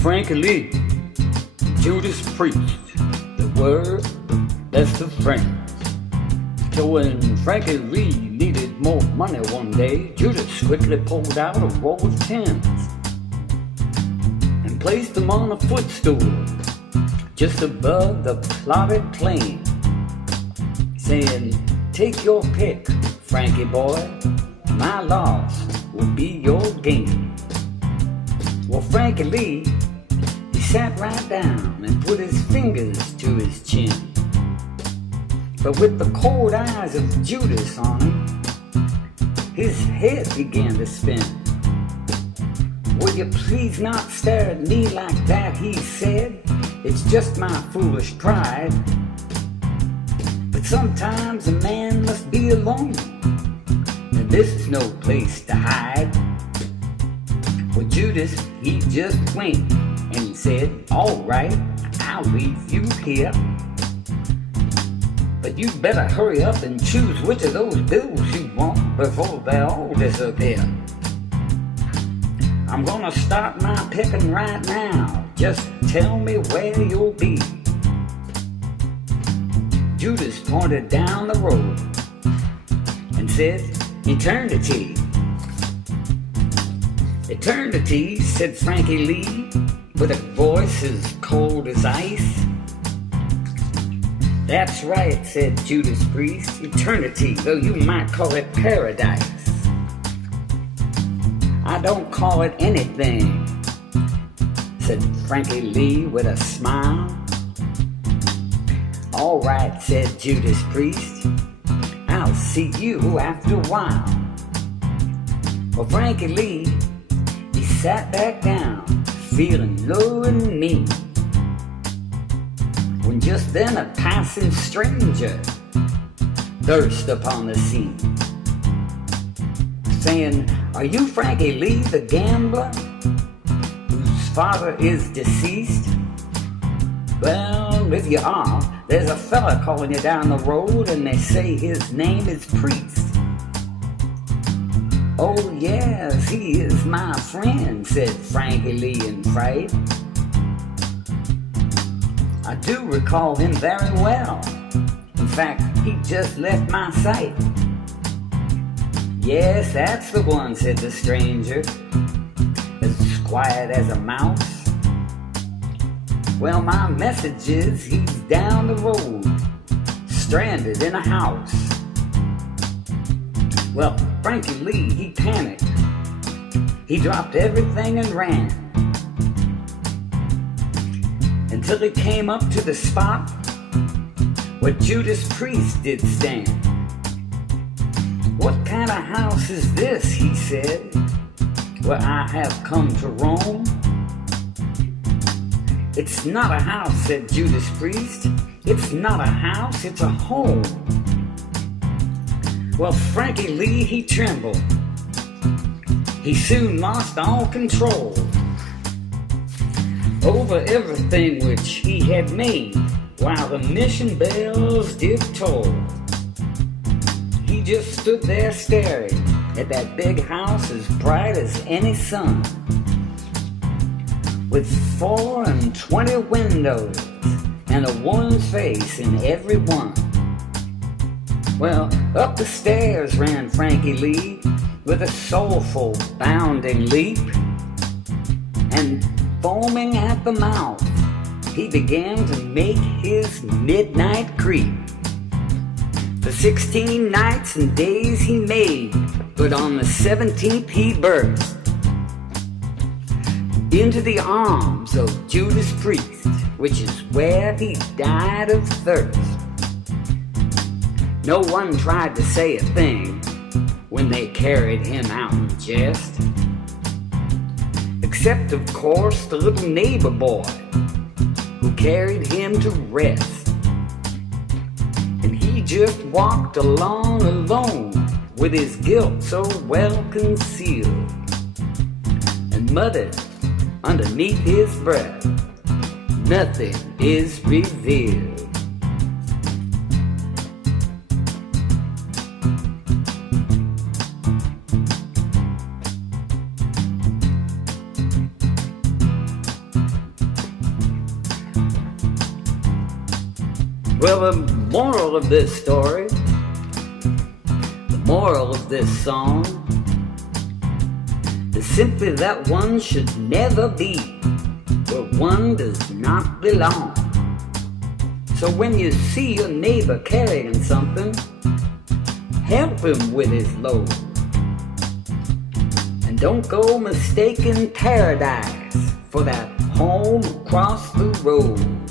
Frankie Lee, Judas preached the word, best of friends. So when Frankie Lee needed more money one day, Judas quickly pulled out a roll of tens and placed them on a footstool just above the plotted plain, saying, "Take your pick, Frankie boy, my loss will be your gain." Well, Frankie Lee, he sat right down and put his fingers to his chin. But with the cold eyes of Judas on him, his head began to spin. "Will you please not stare at me like that?" he said. "It's just my foolish pride. But sometimes a man must be alone, and this is no place to hide." Well, Judas, he just winked and he said, "All right, I'll leave you here. But you better hurry up and choose which of those bills you want before they all disappear. I'm gonna start my picking right now. Just tell me where you'll be." Judas pointed down the road and said, "Eternity." "Eternity," said Frankie Lee, with a voice as cold as ice. "That's right," said Judas Priest. "Eternity, though you might call it paradise. I don't call it anything," said Frankie Lee with a smile. "All right," said Judas Priest. "I'll see you after a while." Well, Frankie Lee, he sat back down, feeling low and mean, when just then a passing stranger burst upon the scene, saying, "Are you Frankie Lee, the gambler, whose father is deceased?" "Well, if you are, there's a fella calling you down the road, and they say his name is Priest." "Oh yes, he is my friend," said Frankie Lee in fright. "I do recall him very well. In fact, he just left my sight." "Yes, that's the one," said the stranger, as quiet as a mouse. "Well, my message is he's down the road, stranded in a house." Well, Frankie Lee, he panicked. He dropped everything and ran until he came up to the spot where Judas Priest did stand. "What kind of house is this," he said, "where I have come to roam?" "It's not a house," said Judas Priest. "It's not a house, it's a home." Well, Frankie Lee, he trembled. He soon lost all control over everything which he had made, while the mission bells did toll. He just stood there staring at that big house as bright as any sun, with 24 windows and a woman's face in every one. Well, up the stairs ran Frankie Lee with a soulful, bounding leap, and foaming at the mouth, he began to make his midnight creep. For 16 nights and days he made, but on the 17th he burst into the arms of Judas Priest, which is where he died of thirst. No one tried to say a thing when they carried him out in jest, except of course the little neighbor boy who carried him to rest. And he just walked along alone with his guilt so well concealed, and muttered underneath his breath, "Nothing is revealed." Well, the moral of this story, the moral of this song, is simply that one should never be where one does not belong. So when you see your neighbor carrying something, help him with his load. And don't go mistaking paradise for that home across the road.